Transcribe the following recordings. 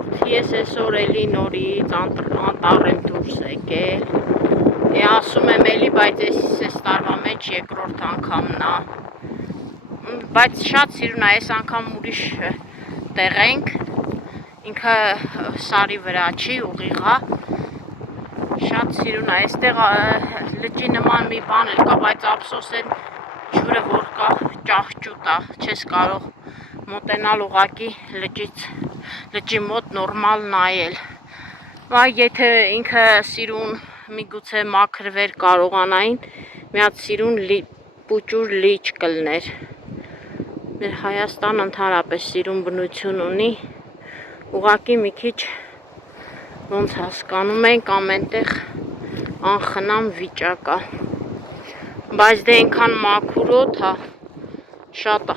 ժողովուրդ, ես այսօր էլի նորից անտառ եմ դուրս եկել, ասում եմ էլի, բայց այս տարվա մեջ երկրորդ անգամն է, բայց շատ սիրուն է, այս անգամ ուրիշ տեղ ենք, ինքը սարի վրա չի, ուղիղ է, շատ սիրուն է, այստեղ լճի նման մի բան էլ կա, բայց ափսոս է ջուրը որ կա ճահճուտ է, չես կարող մոտենալ ուղղակի լճի մոտ նորմալ նայել, եթե ինքը սիրուն միգուցե մաքրվեր կարողանային, մի հատ սիրուն պուճուր լիճ կլներ, մեր Հայաստան ընդհանրապես սիրուն բնություն ունի, ուղղակի մի քիչ ոնց հասկանում ենք ամենտեղ անխնամ վիճակ է, բայց դե այնքան մաքուր օդ է, շատ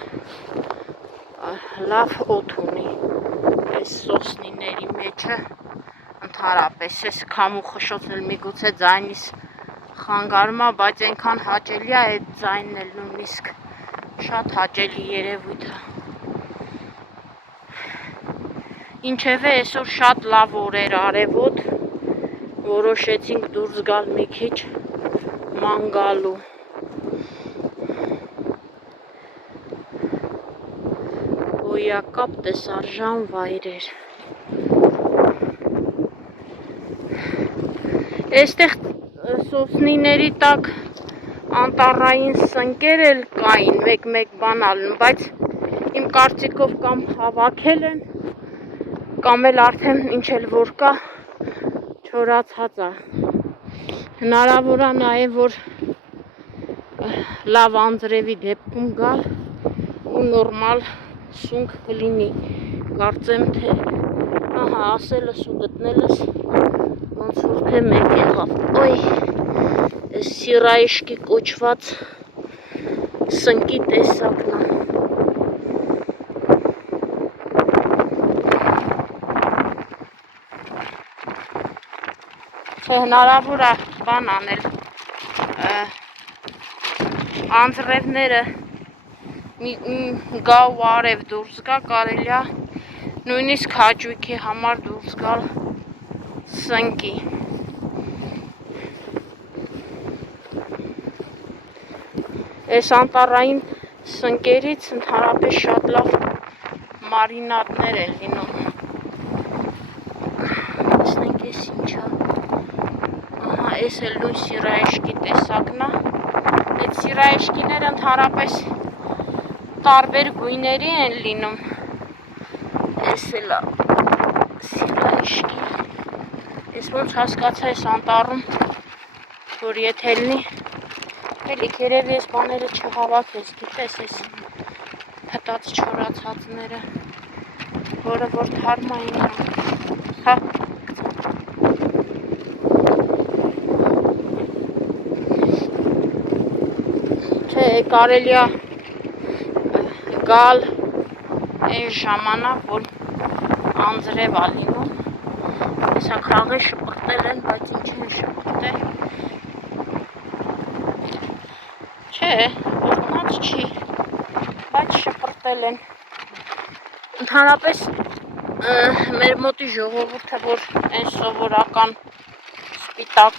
լավ օդ ունի, այս սոսնիների մեջը ընդհանրապես, ես քամու խշշոցն էլ միգուցե ձայնիս խանգարում է, բայց այնքան հաճելի է այդ ձայնն էլ նույնիսկ շատ հաճելի երևույթ է, ինչևէ այսօր շատ լավ օր էր արևոտ, որոշեցինք դուրս գալ մի քիչ ման գալու, գոյակապ տեսարժան վայրեր, այստեղ սոսնիների տակ անտառային սնկեր էլ կային, մեկ բան ալնում, բայց իմ կարծիքով կամ հավաքել են, կամ էլ արդեն ինչ էլ որ կա, չորացած է, հնարավոր է նաև որ լավ անձրևի դեպքում գալ ու նորմալ սունկ կլինի, կարծեմ թե, ահա ասելս ու գտնելս, ոնց որ թե մեկ եղավ, ոյ, այս սիրայշկի կոչված սնկի տեսակն է, թե հնարավոր է բան անել, անձրևները գա ու արև դուրս գա, կարելի է նույնիսկ հաճույքի համար դուրս գալ սնկի, այս անտառային սնկերից ընդհանրապես շատ լավ մարինադներ են լինում, տեսնենք ես ինչա, այս էլ նույն սիրայշկի տեսակն է, այդ սիրայշկիները ընդհանրապես տարբեր գույների են լինում, այս էլ սիրայշկի, ես ոնց հասկացա այս անտառում, որ եթե լինի, էլիք երևի ես բաները չհավաքես, գիտես այս փտած չորացածները, որը որ թարմային հա, չէ, կարելի է գալ այն ժամանակ, որ անձրև է լինում, հեսա քաղի շպրտել են, բայց ինչ են շպրտել, չէ, ոտնած չի, բայց շպրտել են, ընդհանրապես մեր մոտի ժողովուրդը, որ այն սովորական սպիտակ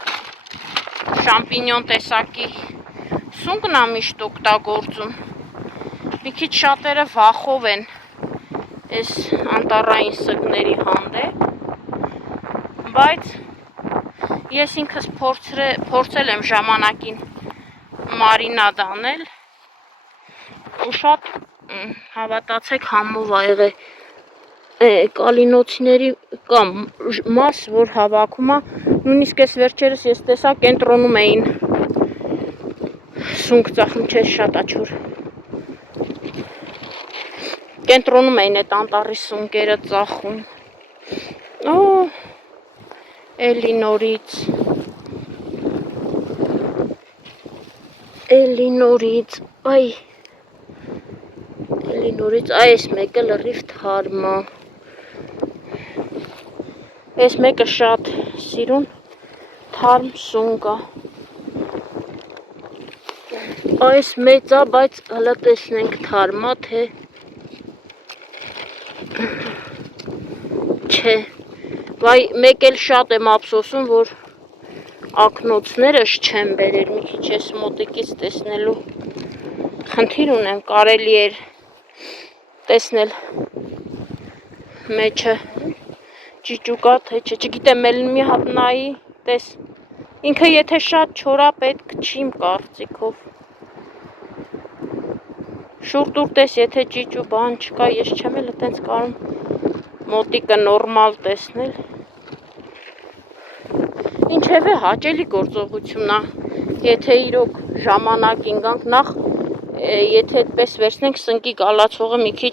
շամպինյոն տեսակի սունկն է միշտ օգտագործում, մի քիչ շատերը վախով են այս անտառային սգների հանդեպ, բայց ես ինքս փորձել եմ ժամանակին մարինադ անել ու շատ հավատացեք համով ա եղել կալինոցիների կամ մաս, որ հավաքում է, նույնիսկ այս վերջերս ես տեսա կենտրոնում էին սունկ ծախում, չես շատ աչուր, կենտրոնում էին այդ անտառի սունկերը ծախում, էլի նորից, այ, այս մեկը լրիվ թարմ է, այս մեկը շատ սիրուն թարմ սունկ է, այս մեծ է, բայց հլը տեսնենք թարմ է, թե Չէ, վայ մեկ էլ շատ եմ ափսոսում, որ ակնոցներս չեմ բերել, մի քիչ ես մոտիկից տեսնելու խնդիր ունեմ, կարելի էր տեսնել մեջը ճիճուկա, թե չէ, չգիտեմ, էլ մի հատ նայի, տես, ինքը եթե շատ չորա պետք չի իմ կարծիքով, շուրտուր տես, եթե ճիճու բան չկա, ես չեմ էլ տենց կարում մոտիկը նորմալ տեսնել, ինչևէ հաճելի գործողությունն է, եթե իրոք ժամանակին գանք, նախ եթե այդպես վերցնենք սնկի գալացողը մի քիչ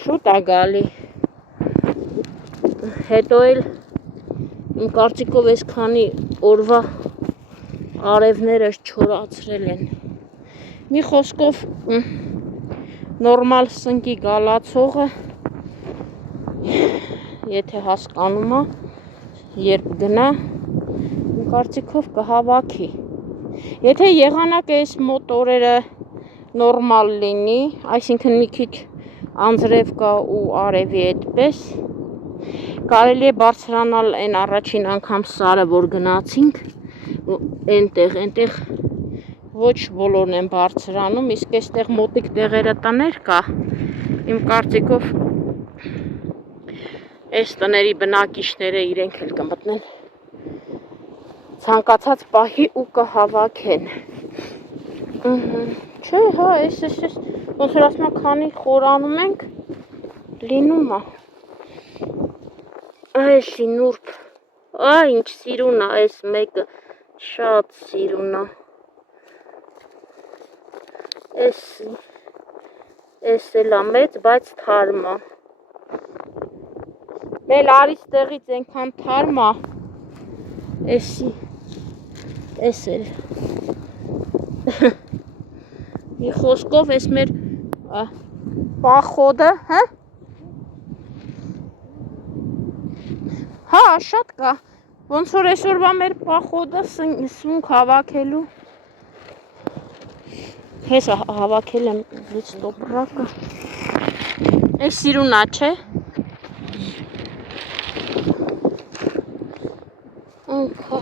շուտ է գալի, հետո էլ իմ կարծիքով այս քանի օրվա արևներս չորացրել են, մի խոսքով նորմալ սնկի գալացողը, եթե հասկանում է, երբ գնա, իմ կարծիքով կհավաքի, եթե եղանակը այս մոտ օրերը նորմալ լինի, այսինքն մի քիչ անձրև կա ու արևի այդպես, կարելի է բարձրանալ այն առաջին անգամ սարը, որ գնացինք, այնտեղ ոչ բոլորն են բարձրանում, իսկ այստեղ մոտիկ տեղերը տներ կա, իմ կարծիքով այս տների բնակիչները իրենք էլ կմտնեն ցանկացած պահի ու կհավաքեն, չէ, հա, այս ոնց որ ասում քանի խորանում ենք, լինում է, այլի նուրբ, ինչ սիրուն է, այս մեկը շատ սիրուն է, այս էլ է մեծ, բայց թարմ է, էլ արից տեղից ենքան թարմ է, այս էլ, մի խոսքով այս մեր պախոդը, հա, շատ կա, ոնց որ այսօրվա մեր պախոդը սունք հավաքելու, հեսա հավաքել եմ լիծ տոպրակը, այս սիրունա չէ,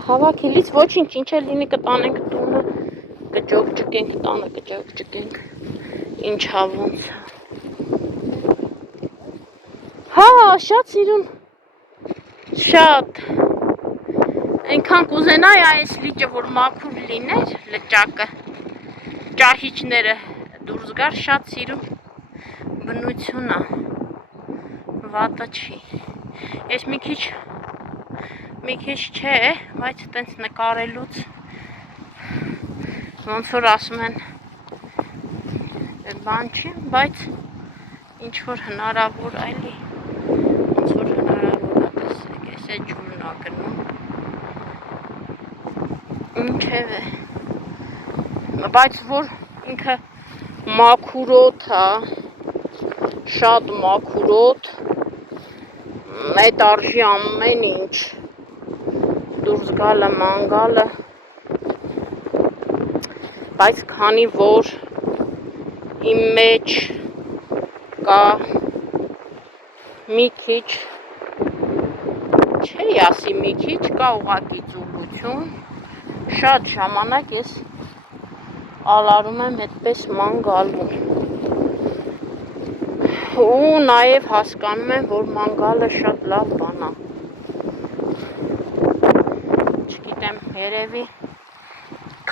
հավաքելից ոչինչ, ինչ էլ լինի կտանենք տունը, կջոգջգենք, տանը կջոգջգենք, ինչ հավոնց, հա, շատ սիրուն, շատ, այնքան կուզենայի այս լիճը, որ մաքուր լիներ, լճակը, ճահիճները դուրս գար, շատ սիրուն բնություն է, վատը չի, ես մի քիչ չէ, բայց տենց նկարելուց, ոնց որ ասում են, բան չի, բայց ինչ որ հնարավոր այլի, ոնց որ հնարավոր է, տեսեք, ես է ջուրն է գնում, ինչև է, բայց որ ինքը մաքուրոտ է, շատ մաքուրոտ, այդ արժի ամեն ինչ, դուրս գալը, մանգալը, բայց քանի որ իմ մեջ կա մի քիչ, չի ասի մի քիչ, կա ուղղակի ծուլություն, շատ ժամանակ ես ալարում եմ այդպես ման գալու ու նաև հասկանում եմ, որ ման գալը շատ լավ բան է, չգիտեմ, երևի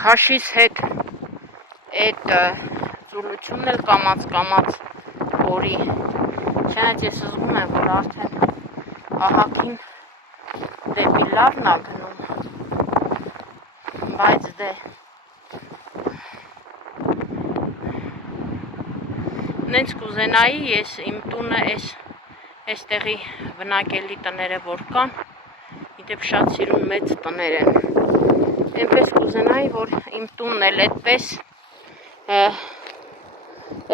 քաշից հետ այդ ծուլությունն էլ կամաց որի, չնայած ես զգում եմ, որ արդեն ահագին դեպի լավն է գնում, բայց դե նենց կուզենայի ես իմ տունը այստեղի բնակելի տները որ կան, իդեպ շատ սիրուն մեծ տներ են, այնպես կուզենայի, որ իմ տունն էլ այդպես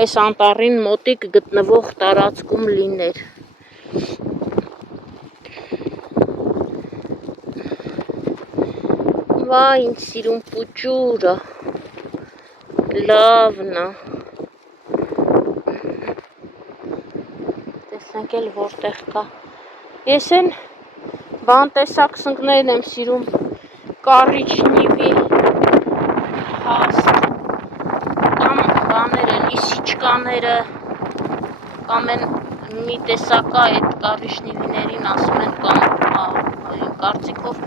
այս անտառին մոտիկ գտնվող տարածքում լիներ, վա ինչ սիրուն պուճուրը, լավն է, տեսնենք էլ որտեղ կա Ես են բան տեսակ սնկներն եմ սիրում, կարիճնիվի հաստ, կամ բաները, լիսիչկաները, կամ են մի տեսակա այդ կարիճնիվիներին ասում են, կամ կարծիքով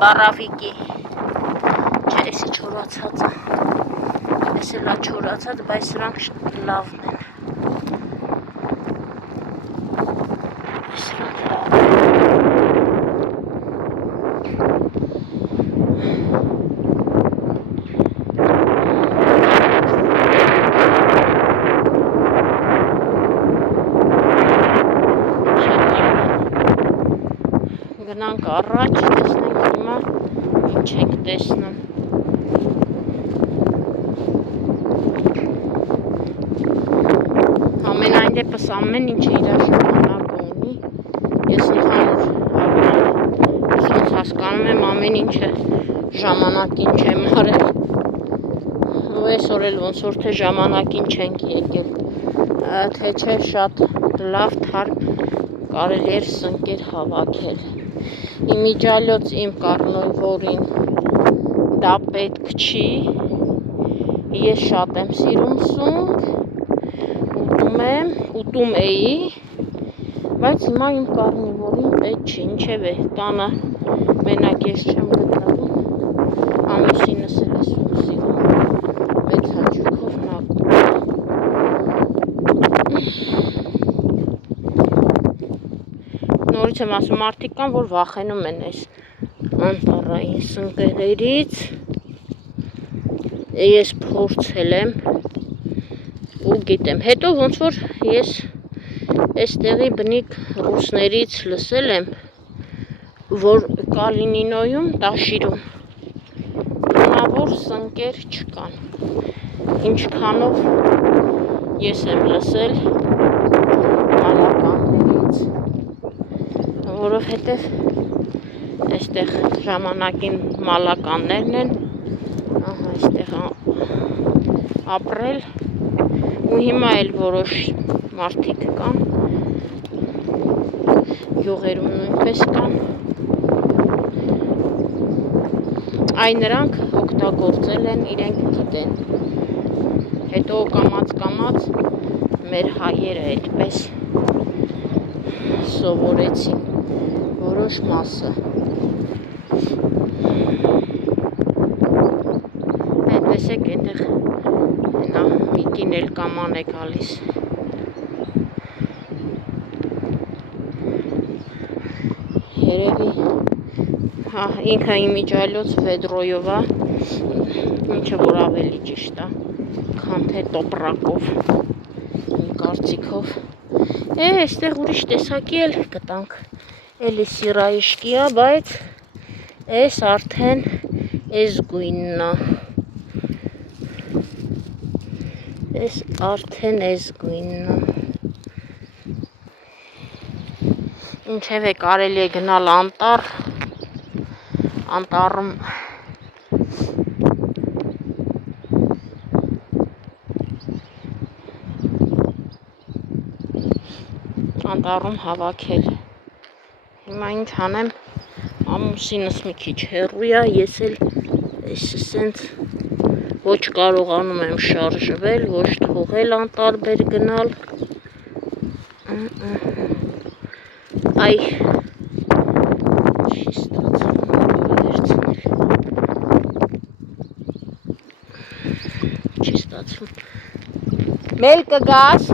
բարավիկի, չէ, էսի չորացած է, ես էլա չորացած, բայց սրանք լավն են, սրանք լավն են, գնանք առաջ, տեսնենք հիմա ինչ ենք տեսնում։ Ամենայն դեպս ամեն ինչը իր ժամանակը ունի։ Ես ընդհանուր ուսումս հասկանում եմ ամեն ինչը ժամանակին չեմ արել։ Ու այսօր էլ ոնց որ թե ժամանակին չենք եկել, թե չէ շատ լավ թարմ կարելի էր սնկեր հավաքել։ Իմիջիալոց իմ կառնովորին դա պետք չի, ես շատ եմ սիրում սունկ, ուտում էի, բայց հիմա իմ կառնովորին պետք չի, ինչև է, տանը մենակ ես չեմ գտնվում, ամուսինս էլ է սունկ սիրում, մեծ հաճույքով նա նորից եմ ասում, մարդիկ կան, որ վախենում են այս անտառային սնկերից, ես փորձել եմ ու գիտեմ, հետո ոնց որ ես այստեղի բնիկ ռուսներից լսել եմ, որ Կալինինոյում, Տաշիրում բնավոր սնկեր չկան, ինչքանով ես եմ լսել մալականներից, որովհետև այստեղ ժամանակին մալականներն են, այստեղ ապրել ու հիմա էլ որոշ մարդիկ կան, յուղերում նույնպես կան, այն նրանք օգտագործել են, իրենք գիտեն, հետո կամաց մեր հայերը այդպես սովորեցին որոշ մասը, տեսեք այդեղ նա մի կին էլ կաման է գալիս, երևի ինքը իմիջիալոց Վեդրոյով է, ինչը որ ավելի ճիշտ է, քան թե տոպրակով, իմ կարծիքով, այստեղ ուրիշ տեսակի էլ գտանք, էլի սիրայիշկի է, բայց այս արդեն այս գույնն է, այս արդեն այս գույնն է, ինչև է կարելի է գնալ անտառ, անտառում հավաքել, հիմա ինչ անեմ, ամուսինս մի քիչ հեռու է, ես էլ սենց ոչ կարողանում եմ շարժվել, ոչ թողել անտառ գնալ, այ չի ստացվում, մել կգաս,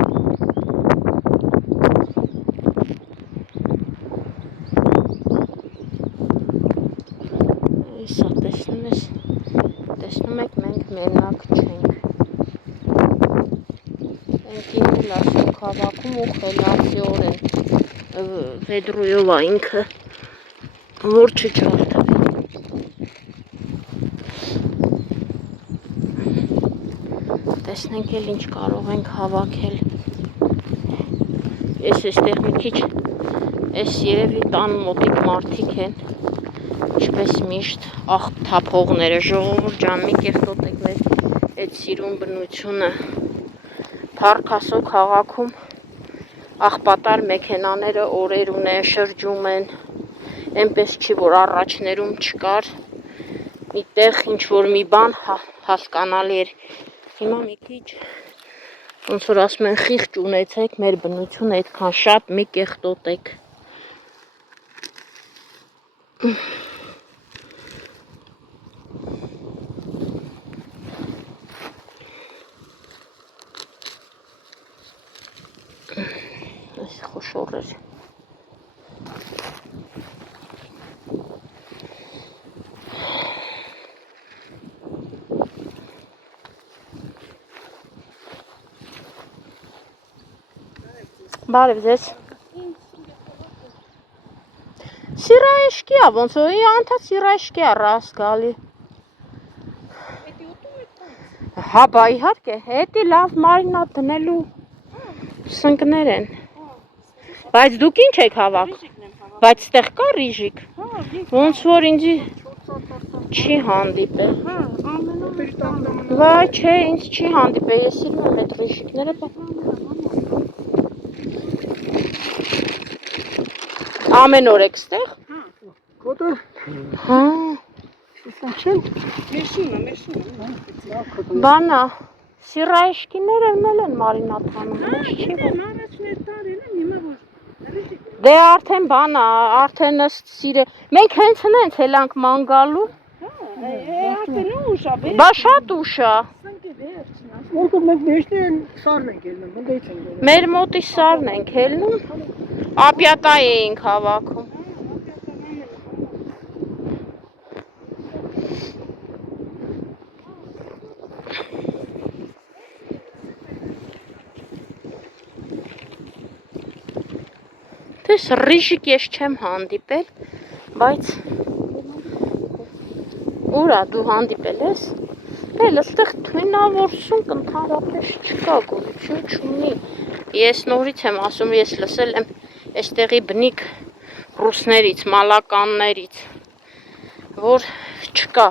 սա տեսնում եք, մենք մենակ չենք, ենք ինքն ասում քաղաքում ու խելացիորեն, Վեդրոյով է ինքը, որ չջարդվի, տեսնենք էլ ինչ կարող ենք հավաքել, ես այստեղ մի քիչ, այս երևի տան մոտիկ մարդիկ են, ինչպես միշտ աղթափողները, ժողովուրդ ջան, մի կեղտոտ եք մեր այդ սիրուն բնությունը, Փառք Աստծո քաղաքում աղբատար մեքենաները օրեր ունեն, շրջում են, այնպես չի, որ առաջներում չկար, միտեղ ինչ-որ մի բան հասկանալի էր, հիմա մի քիչ, ոնց որ ասում են, խիղճ ունեցեք, մեր բնությունը այդքան շատ մի կեղտոտեք, այս խոշոր էր, բարև ձեզ, սիրայշկի է, ոնց որ անթա սիրայշկի է ռաս գալի, հա բա իհարկե, հետի լավ մարինատ դնելու սնկներ են, բայց դուք ինչ եք հավաք, բայց ստեղ կա ռիժիկ, ոնց որ ինձի չի հանդիպել, վայ չէ, ինձ չի հանդիպել, ես սիրում եմ այդ ռիժիկները, ամեն օր եք ստեղ, Կոտը, հա, բանա, սիրայշկիները մել են մարինատ հանում, դե արդեն բանա, արդեն ըստ սիրե, մենք հենց հենց հելանք ման գալու, բա շատ ուշ է, որքո մենք մեջտեն սարն ենք ելնում, մնդեից ենք ելնում, մեր մոտի սարն ենք ելնում, ապյատայ էինք հավաքում, Տես ռիժիկ ես չեմ հանդիպել, բայց ուրա դու հանդիպել ես, էլ աստեղ թույնավոր սունկ ընդհանրապես չկա, գոյություն չունի, ես նորից եմ ասում, ես լսել եմ այստեղի բնիկ ռուսներից, մալականներից, որ չկա,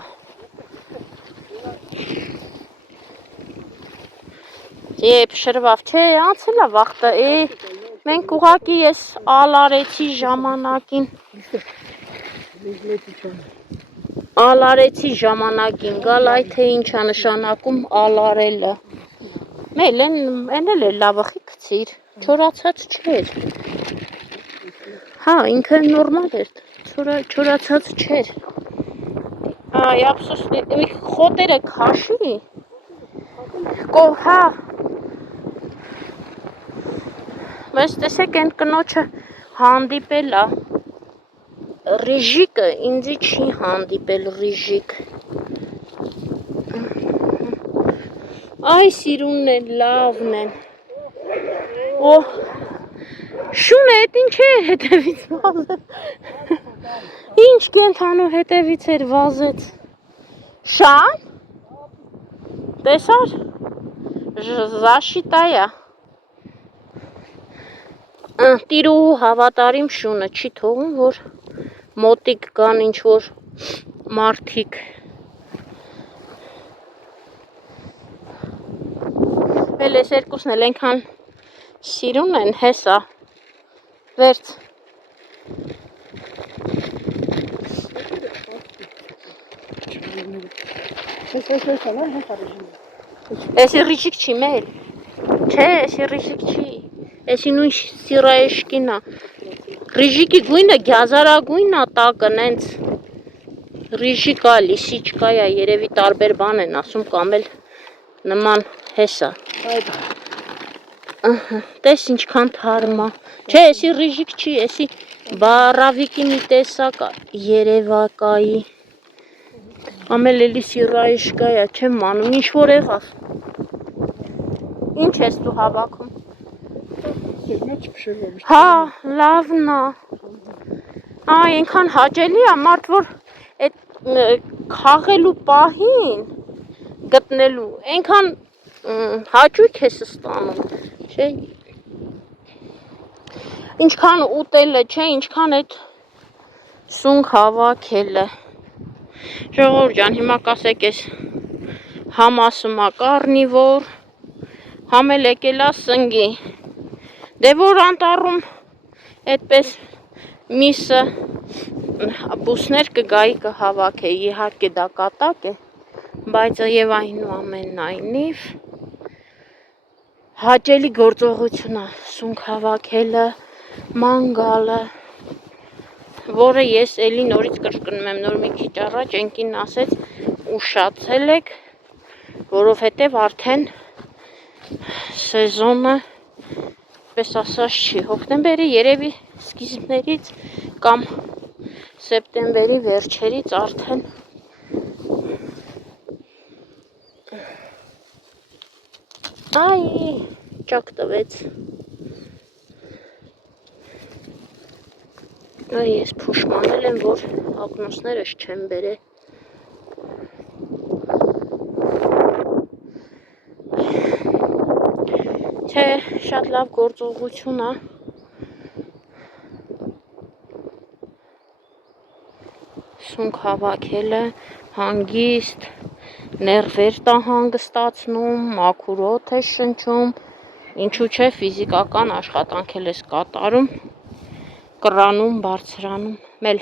եբ շրվավ, չէ, անցելա վաղտը, մենք ուղակի ես ալարեցի ժամանակին, ալարեցի ժամանակին գալ, այ թե ինչա նշանակում ալարելը, մեյլ են էլ է լավախի կցիր, չորացած չէր, հա, ինքը նորմալ էր, չորացած չէր, այ ապսոս, մի խոտերը քաշի, հա, Մեզ տեսեք են կնոչը հանդիպել է, ռիժիկը ինձի չի հանդիպել ռիժիկ, այ սիրունն են, լավն են, շունը էտ ինչ է հետևից վազեց, ինչ կենթանու հետևից էր վազեց, շան, տեսար, զաշիտայա, տիրու հավատարիմ շունը չի թողում, որ մոտիկ կան ինչ-որ մարդիկ, էլ ես երկուսն էլ ենքան սիրուն են, հեսա, վերց, Էսի ռիժիկ չի մեյլ, չէ, էսի ռիժիկ չի, էսի նույն սիրայշկին է, ռիժիկի գույնը գյազարագույն է տակը, նենց ռիժիկ է, լիսիչկա է, երևի տարբեր բան են ասում, կամ էլ նման հես է, տես ինչքան թարմ է, չէ, էսի ռիժիկ չի, էսի բարավիկի մի տեսակ երևակայի, կամ էլ էլի սիրայշկա է, չեմ մանում, ինչ որ եղավ, ինչ ես դու հավաքում, հա, լավն է, ենքան հաճելի է, մարդ որ քաղելու պահին գտնելու, ենքան հաճույք ես ստանում, չէ, ինչքան ուտելը, չէ, ինչքան այդ սունկ հավաքելը, ժողովուրդ ջան, հիմա կասեք ես համ ասում է կարնիվոր, համ էլ եկել է սնգի, Դե որ անտառում այդպես միսը բուսներ կգայի կհավաքեի, իհարկե դա կատակ է, բայց եւ այնուամենայնիվ հաճելի գործողություն է սունկ հավաքելը, մանգալը, որը ես էլի նորից կրկնում եմ, նոր մի քիչ առաջ ընկին ասեց ուշացել եք, որովհետև արդեն սեզոնը պես ասած չի, հոկտեմբերի երևի սկիզբներից կամ սեպտեմբերի վերջերից արդեն այ ճակ տվեց այ ես փոշմանել եմ, որ ակնոցներս չեմ բերել թե շատ լավ գործողություն է սունկ հավաքելը հանգիստ ներվեր տա հանգստացնում, մաքուր օդ ես շնչում, ինչու չէ ֆիզիկական աշխատանք ես կատարում, կռանում, բարձրանում, մել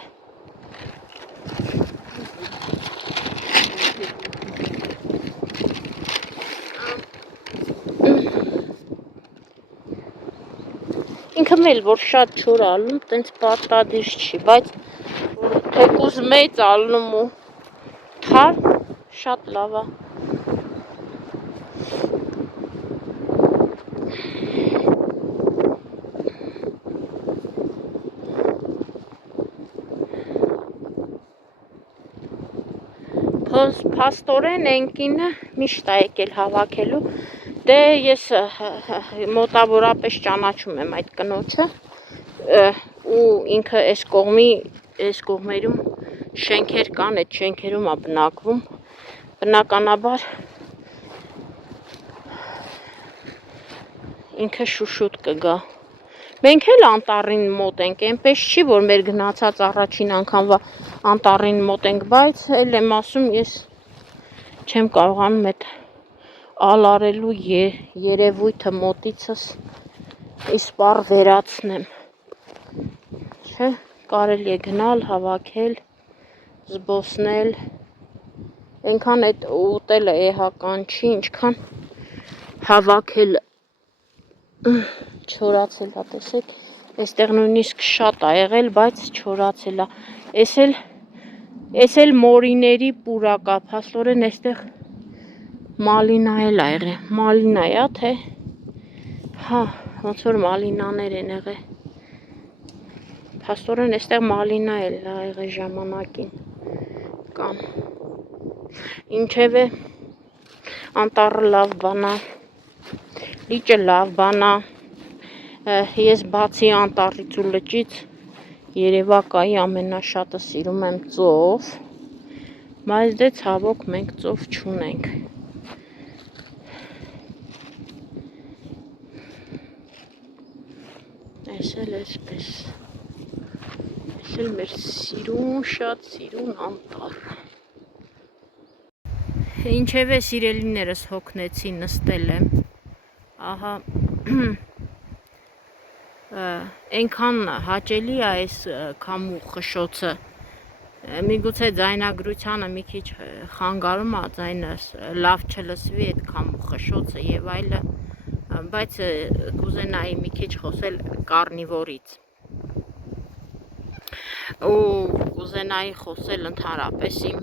ինքը մել որ շատ չոր ալնում, տենց պարտադիր չի, բայց թեկուզ մեծ ալնում ու թար շատ լավ է Փաստորեն ընկինը միշտ է եկել հավաքելու, դե ես մոտավորապես ճանաչում եմ այդ կնոջը ու ինքը այս կողմերում շենքեր կան, այդ շենքերում է բնակվում, բնականաբար ինքը շուշուտ կգա Մենք էլ անտառին մոտ ենք, այնպես չի, որ մեր գնացած առաջին անգամվա անտառին մոտ ենք, բայց էլ եմ ասում, ես չեմ կարողանում այդ ալարելու երևույթը մոտիցս իսպառ վերացնեմ, չէ, կարելի է գնալ, հավաքել, զբոսնել, այնքան այդ ուտելը էհական չի, ինչքան հավաքել չորացել է, տեսեք, այստեղ նույնիսկ շատ է եղել, բայց չորացել է, ես էլ մորիների պուրակ է, փաստորեն այստեղ մալինա էլ է եղել, մալինա է, թե, հա, ոնց որ մալինաներ են եղել, փաստորեն այստեղ մալինա էլ է եղել ժամանակին, կամ, ինչև է, անտառը լավ բան է, լիճը լավ բան է, ես բացի անտառից ու լճից Երևակայի ամենաշատը սիրում եմ ծով, բայց դե ցավոք մենք ծով չունենք։ Այս էլ էսպես։ Այս էլ մեր սիրուն, շատ սիրուն անտառը։ Ինչևէ սիրելիներս հոգնեցի, նստել եմ։ Ահա այնքան հաճելի է այս քամու խշոցը, միգուցե ձայնագրությանը մի քիչ խանգարում է ձայնս, լավ չլսվի այդ քամու խշոցը եւ այլը, բայց կուզենայի մի քիչ խոսել կարնիվորից ու կուզենայի խոսել ընդհանրապես իմ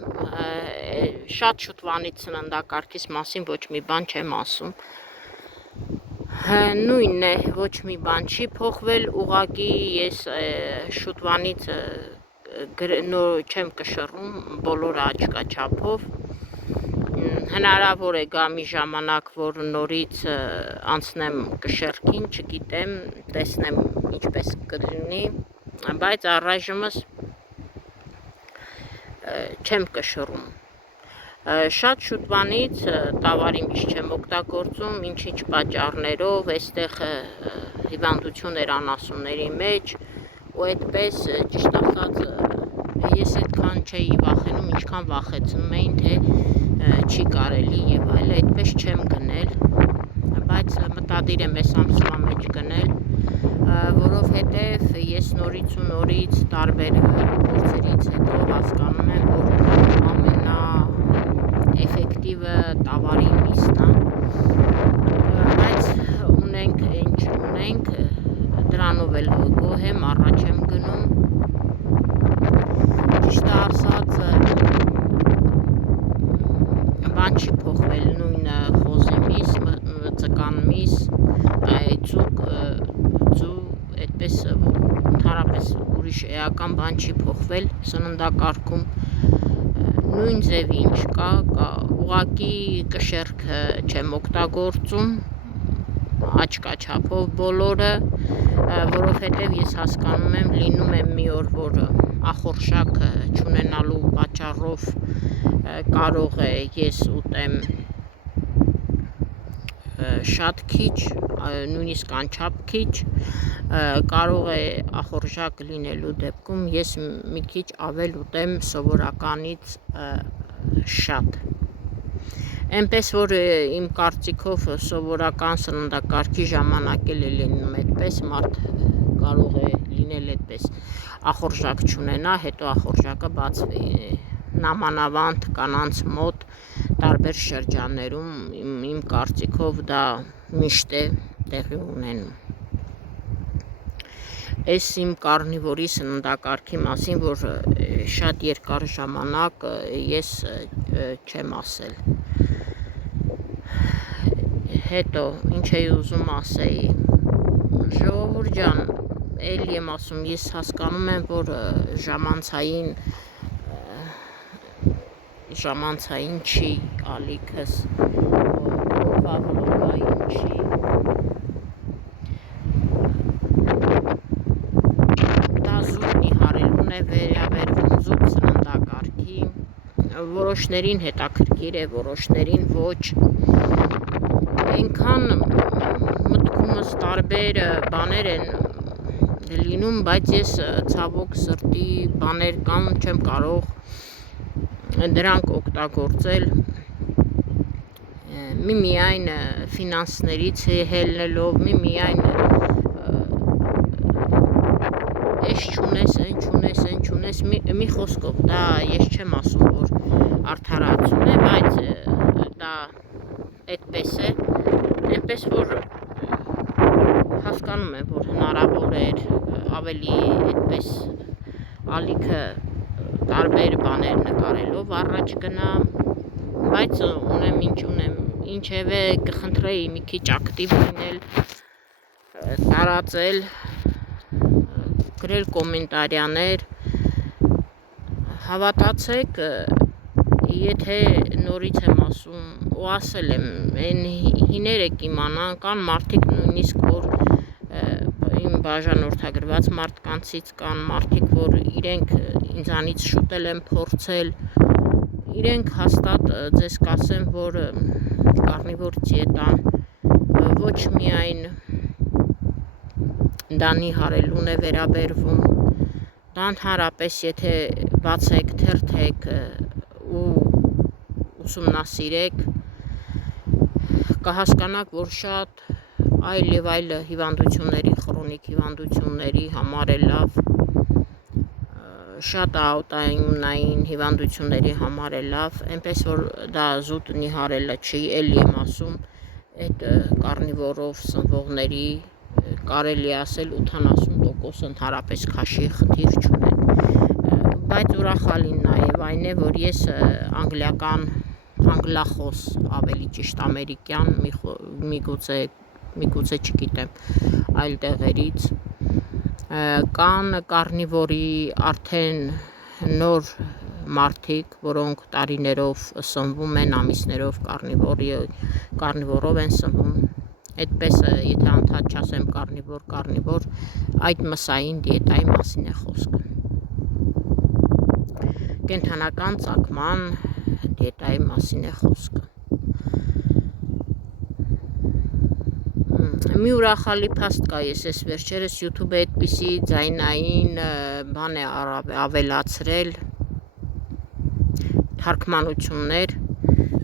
շատ շուտվանից սննդակարգիս մասին ոչ մի բան չեմ ասում, նույնն է, ոչ մի բան չի փոխվել, ուղղակի ես շուտվանից չեմ կշռում բոլոր աչքաչափով, հնարավոր է գա մի ժամանակ, որ նորից անցնեմ կշեռքին, չգիտեմ, տեսնեմ ինչպես կլինի, բայց առայժմս չեմ կշռում, շատ շուտվանից տավարի միշտ չեմ օգտագործում, ինչ-ինչ պատճառներով, այստեղ հիվանդություններ անասունների մեջ ու այդպես ճիշտ ասած ես այդքան չէի վախենում, ինչքան վախեցնում էին, թե չի կարելի եւ այլ, այդպես չեմ գնել, բայց մտադիր եմ այս ամսվա մեջ գնել, որովհետև ես նորից ու նորից տարբեր փորձերից հետո հասկանում եմ, որ ամենաէֆեկտիվը տավարի միսն է, բայց ունենք ինչ ունենք, դրանով էլ գոհ եմ, առաջ եմ գնում, ճիշտ ասած բան չի փոխվել, նույն խոզի միս, ծկան միս, ծուկ, այդպես ընդհանրապես ուրիշ էական բան չի փոխվել սննդակարգում, նույն ձևի ինչ կա, ուղղակի կշեռքը չեմ օգտագործում, աչքաչափով բոլորը, որովհետև ես հասկանում եմ, լինում է մի օր, որ ախորժակ չունենալու պատճառով կարող է ես ուտեմ շատ քիչ, նույնիսկ անչափ քիչ, կարող է ախորժակ լինելու դեպքում ես մի քիչ ավել ուտեմ սովորականից շատ։ Այնպես որ իմ կարծիքով սովորական սննդակարգի ժամանակ էլ լինում այդպես, մարդ կարող է լինել այդպես ախորժակ չունենա, հետո ախորժակը բացվի, նամանավանդ կանանց մոտ տարբեր շրջաններում իմ կարծիքով դա միշտ է տեղի ունենում։ Այս իմ կարնիվորի սննդակարգի մասին, որ շատ երկար ժամանակ ես չեմ ասել։ Հետո ինչ էի ուզում ասեի, ժողովուրդ ջան, էլ եմ ասում, ես հասկանում եմ, որ ժամանցային չի ալիքս, օրվա վլոգային չի, դա զուտ նիհարելուն է վերաբերվում, զուտ սննդակարգի, որոշներին հետաքրքիր է, որոշներին ոչ, այնքան մտքումս տարբեր բաներ են լինում, բայց ես ցավոք սրտի բաներ կան, չեմ կարող դրանք օգտագործել, միմիայն ֆինանսներից ելնելով, միմիայն էս չունես, այն չունես, մի խոսքով, դա ես չեմ ասում, որ արդարացում է, բայց դա այդպես է, այնպես որ հասկանում եմ, որ հնարավոր էր ավելի այդպես ալիքը տարբեր բաներ նկարելով առաջ գնա, բայց ունեմ ինչ ունեմ, ինչևէ կխնդրեի մի քիչ ակտիվ լինել, տարածել, գրել կոմենտարիաներ, հավատացեք, եթե նորից եմ ասում, ու ասել եմ, այն հիները կիմանան, կան մարդիկ նույնիսկ, որ իմ բաժանորդագրված մարդկանցից կան մարդիկ, որ իրենք ինձանից շուտ են փորձել, իրենք հաստատ ձեզ կասեն, որ կարնիվոր դիետան ոչ միայն դա նիհարելուն է վերաբերվում, դա ընդհանրապես եթե բացեք, թերթեք ու ուսումնասիրեք, կհասկանաք, որ շատ այլ և այլ հիվանդությունների, խրոնիկ հիվանդությունների համար է լավ, շատ աուտոիմունային հիվանդությունների համար է լավ, այնպես որ դա զուտ նիհարելը չի, էլի եմ ասում, այդ կարնիվորով սնվողների կարելի ասել 80% ընդհանրապես քաշի խնդիր չունեն, բայց ուրախալին նաև այն է, որ ես անգլախոս, ավելի ճիշտ ամերիկյան, միգուցե չգիտեմ այլ տեղերից, կան կարնիվորի արդեն նոր մարդիկ, որոնք տարիներով սնվում են, ամիսներով կարնիվորով են սնվում, այդպես եթե անդադ չասեմ կարնիվոր, այդ մսային դիետայի մասին է խոսքը, կենդանական ծագման դիետայի մասին է խոսքը, մի ուրախալի փաստ կա, ես ես վերջերս YouTube-ը այդպիսի ձայնային բան է ավելացրել, թարգմանություններ,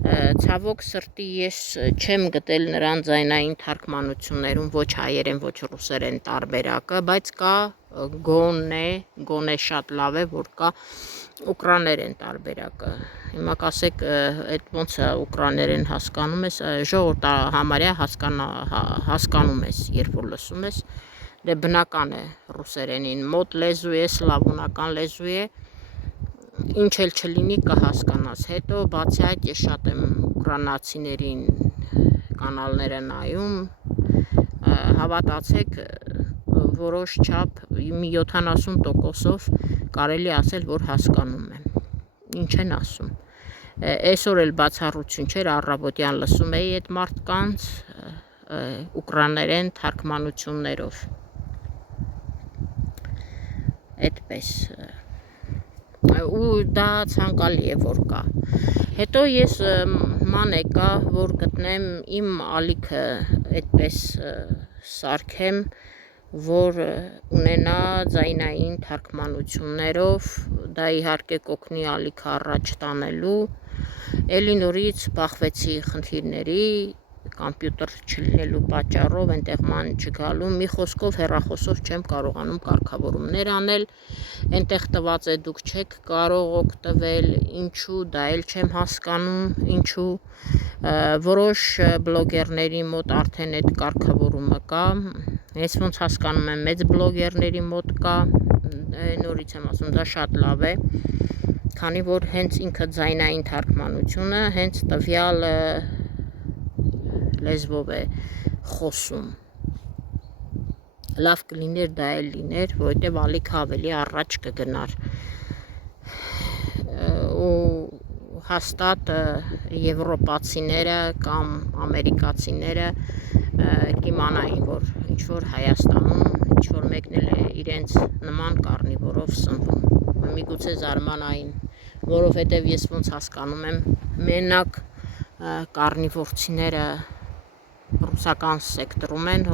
Ցավոք սրտի ես չեմ գտել նրան ձայնային թարգմանություններում ոչ հայերեն, ոչ ռուսերեն տարբերակը, բայց կա գոնե շատ լավ է, որ կա ուկրաներեն տարբերակը։ Հիմա կասեք, այդ ոնց է ուկրաներեն հասկանում ես, ժողովուրդ համարյա հասկանում ես, երբ որ լսում ես, դե բնական է ռուսերենին մոտ լեզու է, սլավոնական լեզու է, ինչ էլ չլինի կհասկանաս։ Հետո բացի այդ ես շատ եմ ուկրաինացիներին կանալները նայում, հավատացեք, որոշ չափ մի 70%-ով կարելի ասել, որ հասկանում եմ, ինչ են ասում։ Այսօր էլ բացառություն չէր, առավոտյան լսում էի այդ մարդկանց ուկրաներեն թարգմանություններով։ Այդպես ու դա ցանկալի է, որ կա։ Հետո ես ման եկա, որ գտնեմ իմ ալիքը այդպես սարքեմ, որ ունենա ձայնային թարգմանություններով, դա իհարկե կօգնի ալիքը առաջ տանելու, էլի նորից բախվեցի խնդիրների, կամպյուտեր չլինելու պատճառով, այնտեղ ման չգալու, մի խոսքով հեռախոսով չեմ կարողանում կարգավորումներ անել, այնտեղ տված է դուք չեք կարող օգտվել, ինչու, դա էլ չեմ հասկանում, ինչու, որոշ բլոգերների մոտ արդեն այդ կարգավորումը կա, ես ոնց հասկանում եմ, մեծ բլոգերների մոտ կա, նորից եմ ասում, դա շատ լավ է, քանի որ հենց ինքը ձայնային թարգմանությունը հենց տվյալ լեզվով է խոսում, լավ կլիներ դա էլ լիներ, որովհետև ալիքը ավելի առաջ կգնար ու հաստատ եվրոպացիները կամ ամերիկացիները կիմանային, որ ինչ-որ Հայաստանում ինչ-որ մեկն էլ է իրենց նման կարնիվորով սնվում, միգուցե զարմանային, որովհետև ես ոնց հասկանում եմ, մենակ կարնիվորցիները ռուսական սեկտորում են,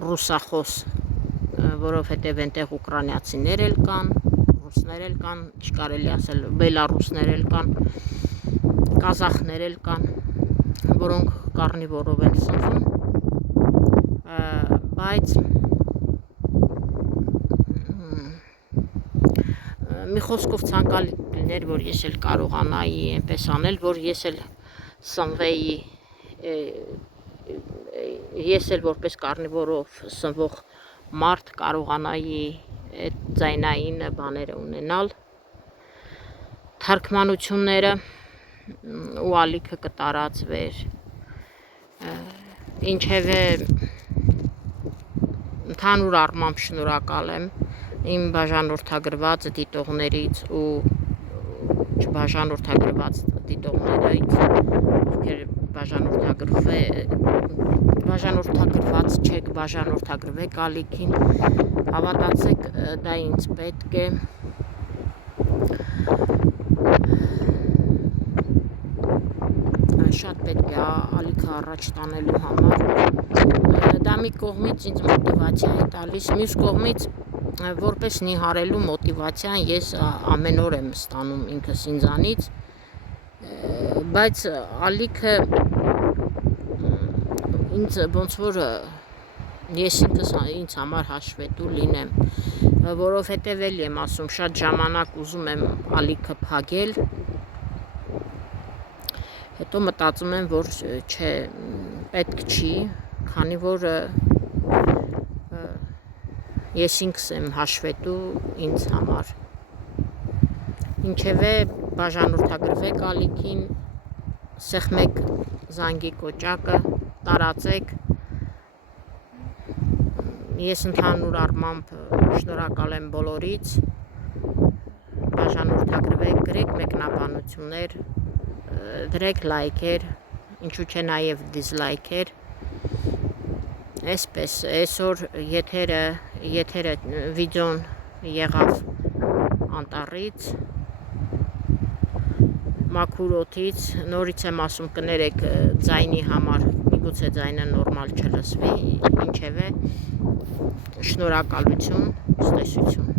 ռուսախոս, որովհետև այնտեղ ուկրաինացիներ էլ կան, ռուսներ էլ կան, չկարելի ասել, բելարուսներ էլ կան, կազախներ էլ կան, որոնք կարնիվորով են սնվում, բայց մի խոսքով ցանկալի լիներ, որ ես էլ կարողանայի այնպես անել, որ ես էլ սնվեի, ես էլ որպես կարնիվորով սնվող մարդ կարողանայի այդ ձայնային բաները ունենալ, թարգմանությունները ու ալիքը կտարածվեր, ինչևէ ընդհանուր առմամբ շնորհակալ եմ իմ բաժանորդագրված դիտողներից ու չբաժանորդագրված դիտողներից, ովքեր բաժանորդագրված չեք, բաժանորդագրվեք ալիքին, հավատացեք, դա ինձ պետք է, շատ պետք է ալիքը առաջ տանելու համար, դա մի կողմից ինձ մոտիվացիա է տալիս, մյուս կողմից որպես նիհարելու մոտիվացիան ես ամեն օր եմ ստանում ինքս ինձանից, բայց ալիքը ինձ ոնց որ ես ինքս ինձ համար հաշվետու լինեմ, որովհետև էլի եմ ասում, շատ ժամանակ ուզում եմ ալիքը փակել, հետո մտածում եմ, որ չէ, պետք չի, քանի որ ես ինքս եմ հաշվետու ինձ համար, ինչևէ բաժանորդագրվեք ալիքին, սեղմեք զանգի կոճակը, տարածեք, ես ընդհանուր առմամբ շնորհակալ եմ բոլորից, բաժանորդագրվեք, գրեք մեկնաբանություններ, դրեք լայքեր, ինչու չէ նաև դիզլայքեր, այսպես, այսօր եթերը վիդեոն եղավ անտառից, մաքուր օդից, նորից եմ ասում կներեք ձայնի համար, միգուցե ձայնը նորմալ չլսվի, ինչևէ շնորհակալություն, ցտեսություն։